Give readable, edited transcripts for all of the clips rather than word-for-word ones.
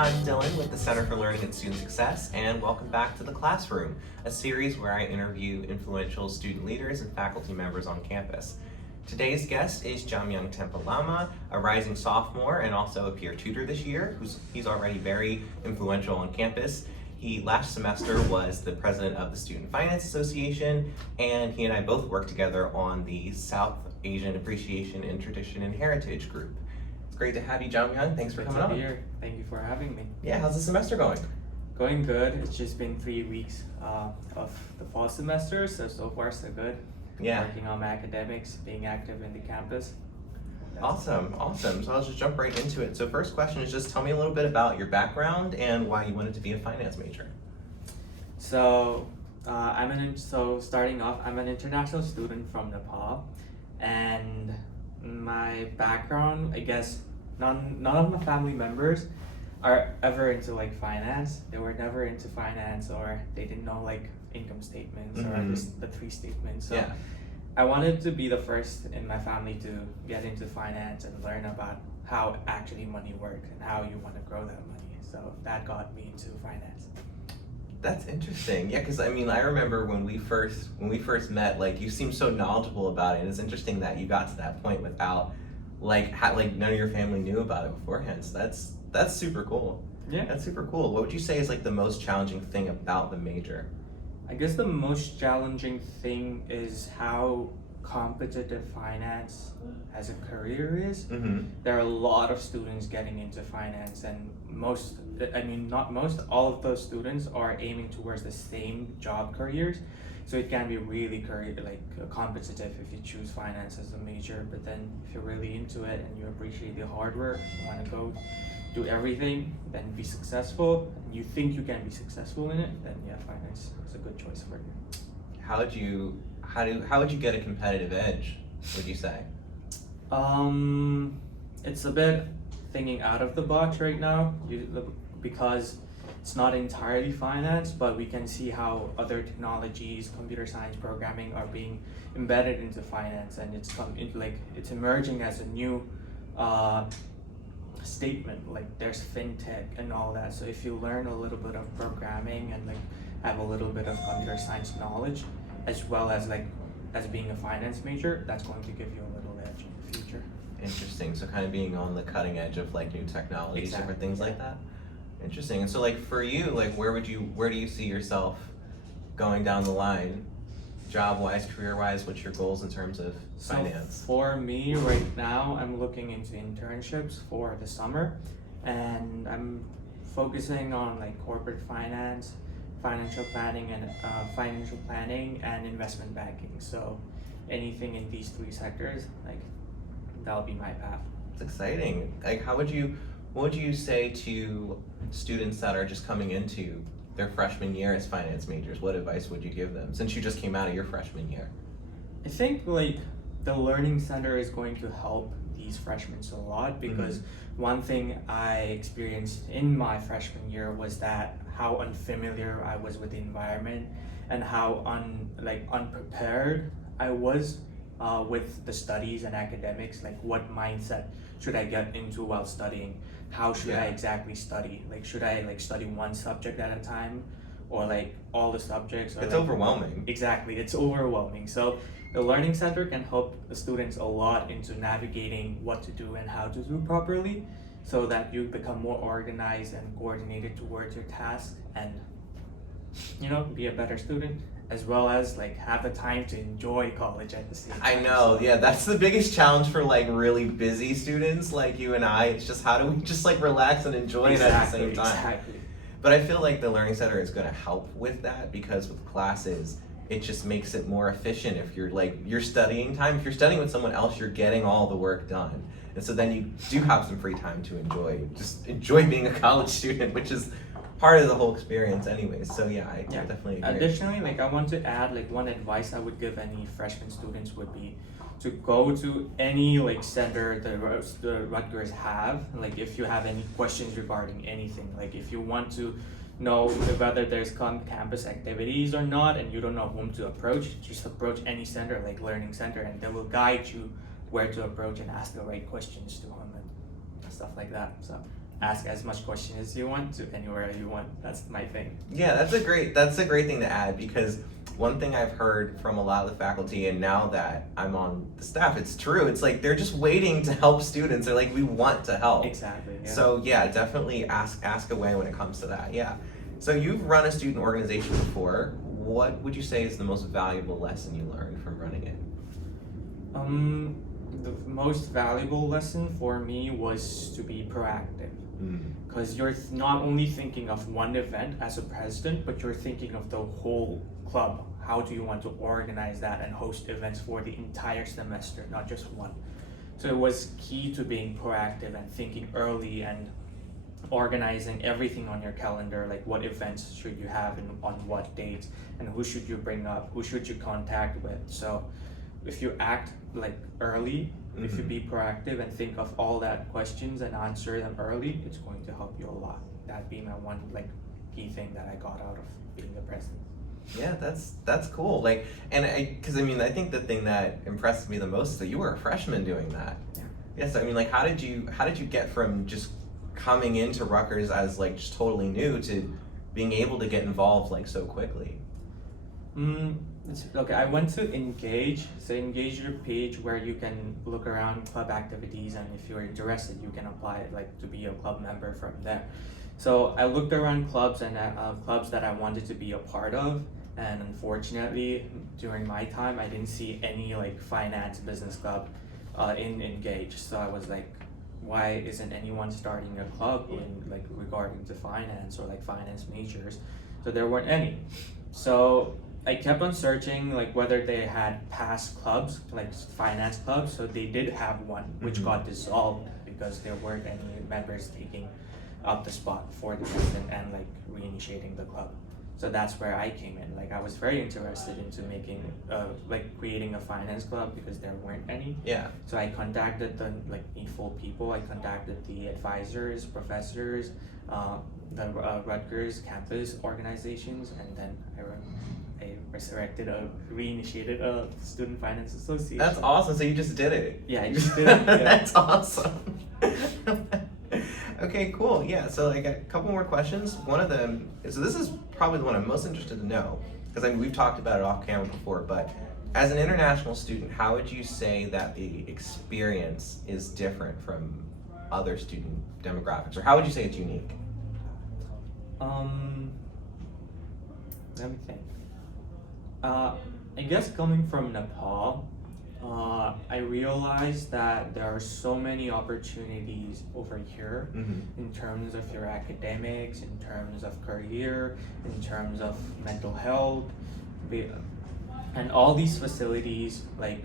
I'm Dillon with the Center for Learning and Student Success, and welcome back to The Classroom, a series where I interview influential student leaders and faculty members on campus. Today's guest is Jamyang Tenpa Lama, a rising sophomore and also a peer tutor this year. He's already very influential on campus. He last semester was the president of the Student Finance Association, and he and I both worked together on the South Asian Appreciation in Tradition and Heritage group. It's great to have you, Jamyang. Thanks for coming on. Here. Thank you for having me. Yeah, how's the semester going? Going good. It's just been 3 weeks of the fall semester, so far so good. Yeah. Working on my academics, being active in the campus. Awesome. So I'll just jump right into it. So first question is just tell me a little bit about your background and why you wanted to be a finance major. So starting off, I'm an international student from Nepal, and my background, I guess, none of my family members are ever into like finance. They were never into finance, or they didn't know like income statements or just the three statements. So Yeah. I wanted to be the first in my family to get into finance and learn about how actually money works and how you want to grow that money. So that got me into finance. That's interesting. Yeah, because I mean, I remember when we first met, like you seemed so knowledgeable about it, and it's interesting that you got to that point without like none of your family knew about it beforehand. So that's super cool. Yeah. That's super cool. What would you say is like the most challenging thing about the major? I guess the most challenging thing is how competitive finance as a career is. There are a lot of students getting into finance, and all of those students are aiming towards the same job careers. So it can be really competitive if you choose finance as a major, but then if you're really into it and you appreciate the hard work, you want to go do everything, then be successful, and you think you can be successful in it, then yeah, finance is a good choice for you. How would you get a competitive edge, would you say? It's a bit thinking out of the box right now, because it's not entirely finance, but we can see how other technologies, computer science, programming are being embedded into finance, and it's emerging as a new statement. Like there's fintech and all that. So if you learn a little bit of programming and have a little bit of computer science knowledge, as well as as being a finance major, that's going to give you a little edge in the future. Interesting. So kind of being on the cutting edge of like new technologies, different things like that. Interesting. And so like for you, like where do you see yourself going down the line, job-wise, career-wise? What's your goals in terms of finance? So for me right now, I'm looking into internships for the summer, and I'm focusing on like corporate finance, financial planning and investment banking. So anything in these three sectors, that'll be my path. It's exciting. Like what would you say to students that are just coming into their freshman year as finance majors? What advice would you give them since you just came out of your freshman year? I think the Learning Center is going to help these freshmen a lot, because one thing I experienced in my freshman year was that how unfamiliar I was with the environment and how unprepared I was with the studies and academics. Like what mindset should I get into while studying? How should I exactly study? Like should I study one subject at a time, or all the subjects? Or, it's overwhelming. Exactly, it's overwhelming. So the Learning Center can help the students a lot into navigating what to do and how to do properly, so that you become more organized and coordinated towards your task, and be a better student, as well as have the time to enjoy college at the same time. I know, yeah, that's the biggest challenge for really busy students like you and I. It's just how do we just relax and enjoy it at the same time. Exactly. But I feel like the Learning Center is going to help with that, because with classes, it just makes it more efficient. If you're your studying time, if you're studying with someone else, you're getting all the work done. And so then you do have some free time to enjoy being a college student, which is part of the whole experience anyways. So yeah, I definitely agree. Additionally, I want to add one advice I would give any freshman students would be to go to any center the Rutgers have. If you have any questions regarding anything, if you want to know whether there's campus activities or not, and you don't know whom to approach, just approach any center like Learning Center, and they will guide you where to approach and ask the right questions to him and stuff like that. So ask as much questions as you want to anywhere you want. That's my thing. Yeah, that's a great thing to add, because one thing I've heard from a lot of the faculty, and now that I'm on the staff, it's true. It's like they're just waiting to help students. They're like, we want to help. Exactly. Yeah. So yeah, definitely ask away when it comes to that. Yeah. So you've run a student organization before. What would you say is the most valuable lesson you learned from running it? The most valuable lesson for me was to be proactive. Because you're not only thinking of one event as a president, but you're thinking of the whole club. How do you want to organize that and host events for the entire semester, not just one? So it was key to being proactive and thinking early and organizing everything on your calendar, like what events should you have and on what dates, and who should you bring up, who should you contact with. So if you act like early, if you be proactive and think of all that questions and answer them early, it's going to help you a lot. That'd be my one like key thing that I got out of being the president. Yeah, that's cool. Like, and because I mean, I think the thing that impressed me the most is that you were a freshman doing that. Yeah. Yes, I mean, like, how did you get from just coming into Rutgers as like just totally new to being able to get involved like so quickly? Okay, I went to Engage. So Engage is a page where you can look around club activities, and if you're interested, you can apply like to be a club member from there. So I looked around clubs and clubs that I wanted to be a part of, and unfortunately, during my time, I didn't see any like finance business club in Engage. So I was like, why isn't anyone starting a club in like regarding to finance or like finance majors? So there weren't any. So I kept on searching like whether they had past clubs, like finance clubs. So they did have one, which got dissolved because there weren't any members taking up the spot for the president and like reinitiating the club. So that's where I came in. Like I was very interested into making like creating a finance club because there weren't any. Yeah. So I contacted the like needful people. I contacted the advisors, professors, the Rutgers campus organizations, and then I reinitiated a student finance association. That's awesome. So you just did it. Yeah, I just did it. Yeah. That's awesome. Okay, cool. Yeah, so I got a couple more questions. One of them, so this is probably the one I'm most interested to know, because I mean, we've talked about it off camera before, but as an international student, how would you say that the experience is different from other student demographics, or how would you say it's unique? Let me think. I guess coming from Nepal, I realized that there are so many opportunities over here in terms of your academics, in terms of career, in terms of mental health, and all these facilities like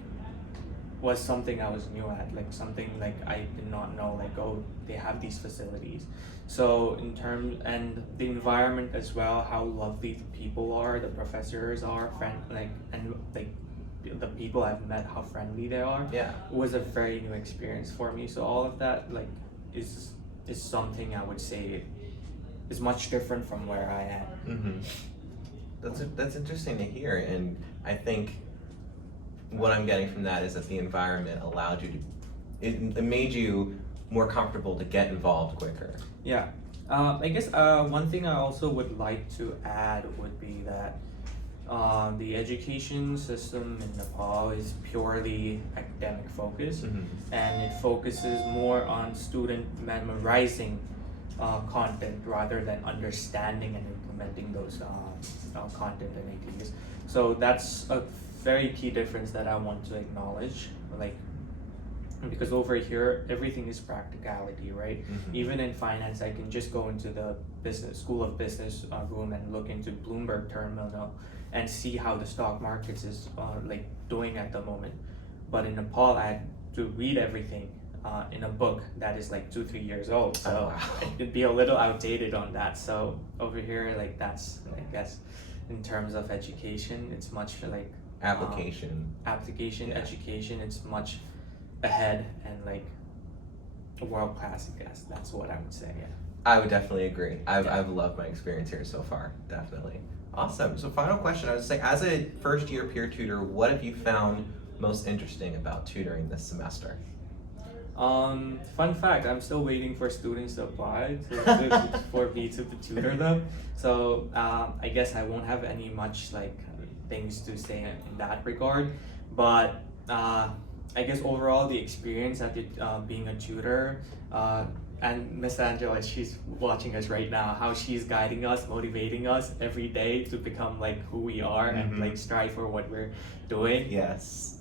was something I was new at, like something like I did not know, like, oh, they have these facilities. So in terms, and the environment as well, how lovely the people are, the professors are, the people I've met, how friendly they are. Yeah. It was a very new experience for me. So all of that like is something I would say is much different from where I am. That's interesting to hear, and I think what I'm getting from that is that the environment allowed you to, it made you more comfortable to get involved quicker. Yeah. I guess one thing I also would like to add would be that the education system in Nepal is purely academic focused, and it focuses more on student memorizing content rather than understanding and implementing those content and ideas. So that's a very key difference that I want to acknowledge, like, because over here everything is practicality, right? Even in finance, I can just go into the school of business room and look into Bloomberg terminal and see how the stock markets is like doing at the moment. But in Nepal, I had to read everything in a book that is like 2-3 years old, so it'd be a little outdated on that. So over here, like, that's, I guess, in terms of education, it's much like Application, yeah. Education, it's much ahead and like world class, I guess. That's what I would say. Yeah, I would definitely agree. I've loved my experience here so far, definitely. Awesome. So final question, I would say, as a first year peer tutor, what have you found most interesting about tutoring this semester? Fun fact, I'm still waiting for students to apply for me to tutor them. So I guess I won't have any much like things to say in that regard. But I guess overall the experience at being a tutor, and Miss Angela, she's watching us right now, how she's guiding us, motivating us every day to become like who we are and like strive for what we're doing. Yes.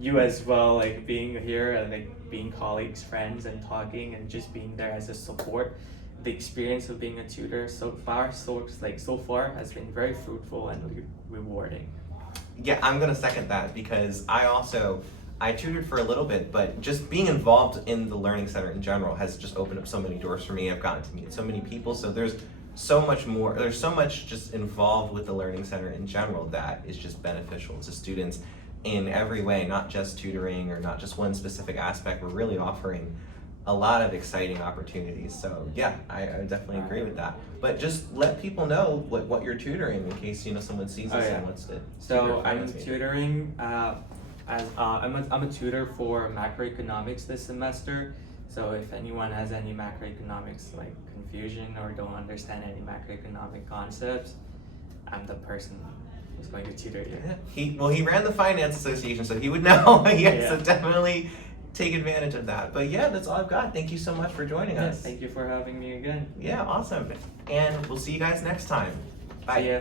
You as well, like being here and like being colleagues, friends, and talking and just being there as a support. The experience of being a tutor so far has been very fruitful and rewarding. Yeah, I'm gonna second that because I tutored for a little bit, but just being involved in the Learning Center in general has just opened up so many doors for me. I've gotten to meet so many people, so there's so much more, there's so much just involved with the Learning Center in general that is just beneficial to students in every way, not just tutoring or not just one specific aspect. We're really offering a lot of exciting opportunities. So yeah, I definitely agree with that. But just let people know what you're tutoring in case someone sees this and wants to. So I'm tutoring I'm a tutor for macroeconomics this semester. So if anyone has any macroeconomics like confusion or don't understand any macroeconomic concepts, I'm the person who's going to tutor you. Yeah. He ran the finance association, so he would know. So definitely take advantage of that. But yeah, that's all I've got. Thank you so much for joining us. Thank you for having me again. Yeah, awesome. And we'll see you guys next time. Bye. See ya.